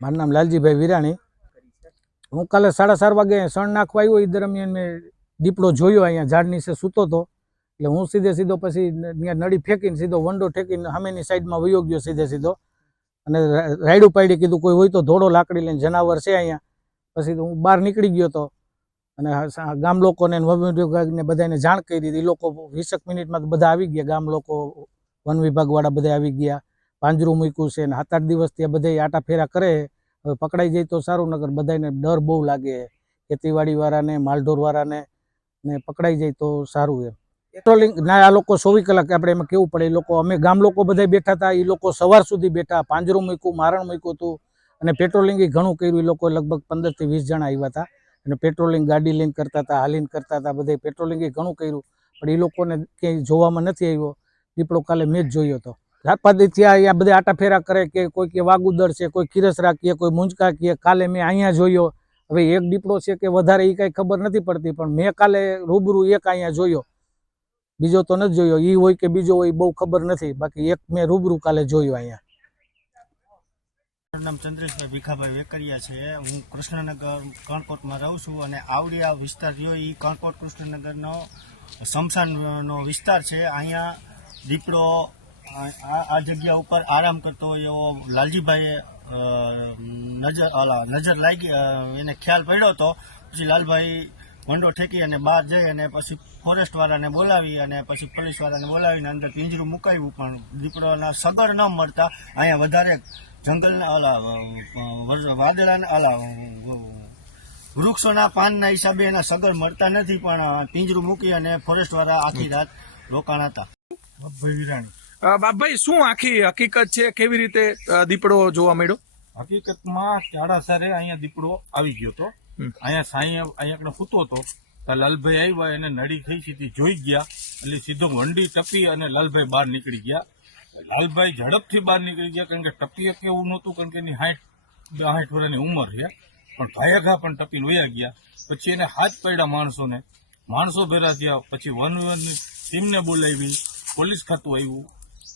મારું નામ લાલજીભાઈ વિરાણી। હું કાલે 4:30 વાગે સણ નાખવા આવ્યો, એ દરમિયાન મેં દીપડો જોયો અહીંયા ઝાડ નીચે સૂતો હતો, એટલે હું સીધો પછી ત્યાં નળી ફેંકીને સીધો વંડો ઠેકીને સામેની સાઈડમાં વયો ગયો સીધો, અને રાયડું પાડી કીધું કોઈ હોય તો ધોળો લાકડી લઈને જનાવર છે અહીંયા। પછી હું બહાર નીકળી ગયો હતો અને ગામ લોકોને વન વિભાગને બધાને જાણ કરી દીધી। એ લોકો 20 મિનિટમાં બધા આવી ગયા, ગામ લોકો વન વિભાગવાળા બધા આવી ગયા, પાંજરું મૂક્યું છે, અને 7-8 દિવસ ત્યાં બધા આટા ફેરા કરે। હવે પકડાઈ જાય તો સારું, નગર બધાને ડર બહુ લાગે, ખેતીવાડીવાળાને, માલઢોરવાળાને ને પકડાઈ જાય તો સારું। એમ પેટ્રોલિંગ ના આ લોકો 24 કલાક આપણે એમાં કેવું પડે, એ લોકો અમે ગામ લોકો બધા બેઠા હતા, એ લોકો સવાર સુધી બેઠા, પાંજરું મૂક્યું, મારણ મૂક્યું હતું, અને પેટ્રોલિંગ ઘણું કર્યું। એ લોકો લગભગ 15 થી 20 જણા આવ્યા હતા, અને પેટ્રોલિંગ ગાડી લઈને કરતા હતા, હાલીને કરતા હતા, બધા પેટ્રોલિંગ ઘણું કર્યું, પણ એ લોકોને ક્યાંય જોવામાં નથી આવ્યો દીપડો। કાલે મેં જ જોયો હતો। રાતપાદી અહીંયા બધા આટા ફેરા કરે કે કોઈ કે વાગુદર છે, કોઈ ખીરસરા કહે, કોઈ મુંજકા કહે। કાલે મેં અહીંયા જોયો, હવે એક દીપડો છે કે વધારે એ કાંઈ ખબર નથી પડતી, પણ મેં કાલે રૂબરૂ એક અહીંયા જોયો, બીજો તો નથી જોયો। એ હોય કે બીજો હોય બહુ ખબર નથી, બાકી એક મેં રૂબરૂ કાલે જોયો અહીંયા। મારું નામ ચંદ્રેશભાઈ ભીખાભાઈ વેકરિયા છે। હું કૃષ્ણનગર કણકોટમાં રહું છું, અને આવડી આ વિસ્તાર રહ્યો એ કણકોટ કૃષ્ણનગરનો સ્મશાનનો વિસ્તાર છે। અહીંયા દીપડો આ જગ્યા ઉપર આરામ કરતો હોય એવો લાલજીભાઈએ નજર લાગી, એને ખ્યાલ પડ્યો હતો। પછી લાલભાઈ વંડો ઠેકી અને બહાર જઈ અને પછી ફોરેસ્ટવાળાને બોલાવી અને પછી પોલીસવાળાને બોલાવીને અંદર પિંજરું મુકાવ્યું, પણ દીપડોના સગર ન મળતા અહીંયા વધારે જંગલના વાદળાના વૃક્ષોના પાનના હિસાબે એના સગર મળતા નથી, પણ પિંજરું મૂકી અને ફોરેસ્ટવાળા આખી રાત રોકાણ હતા। બાપભાઈ વિરાણી। બાપભાઈ, શું આખી હકીકત છે, કેવી રીતે દીપડો જોવા મળ્યો? હકીકતમાં ચાડાસરે અહીંયા દીપડો આવી ગયો હતો। અહીંયા સાંઈ અહીંયા સૂતો હતો, તો લાલભાઈ આવ્યા, એને નડી થઈ સીધી જોઈ ગયા, એટલે સીધો વંડી ટપી અને લાલભાઈ બહાર નીકળી ગયા। લાલભાઈ ઝડપથી બહાર નીકળી ગયા, કારણ કે ટપીએ કેવું નહોતું, કારણ કે એની 60 વર્ષની ઉંમર છે, પણ ભાયાઘા પણ ટપીને વયા ગયા। પછી એને હાથ પડ્યા માણસો ભેરા થયા, પછી વનની ટીમને બોલાવી, પોલીસ ખાતું આવ્યું,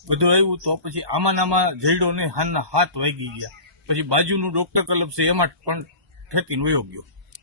બધું આવ્યું, તો પછી આમાં જઈડો ને હાથના હાથ વાગી ગયા। પછી બાજુનું ડોક્ટર ક્લબ છે એમાં પણ ઠેકીને વયો ગયો।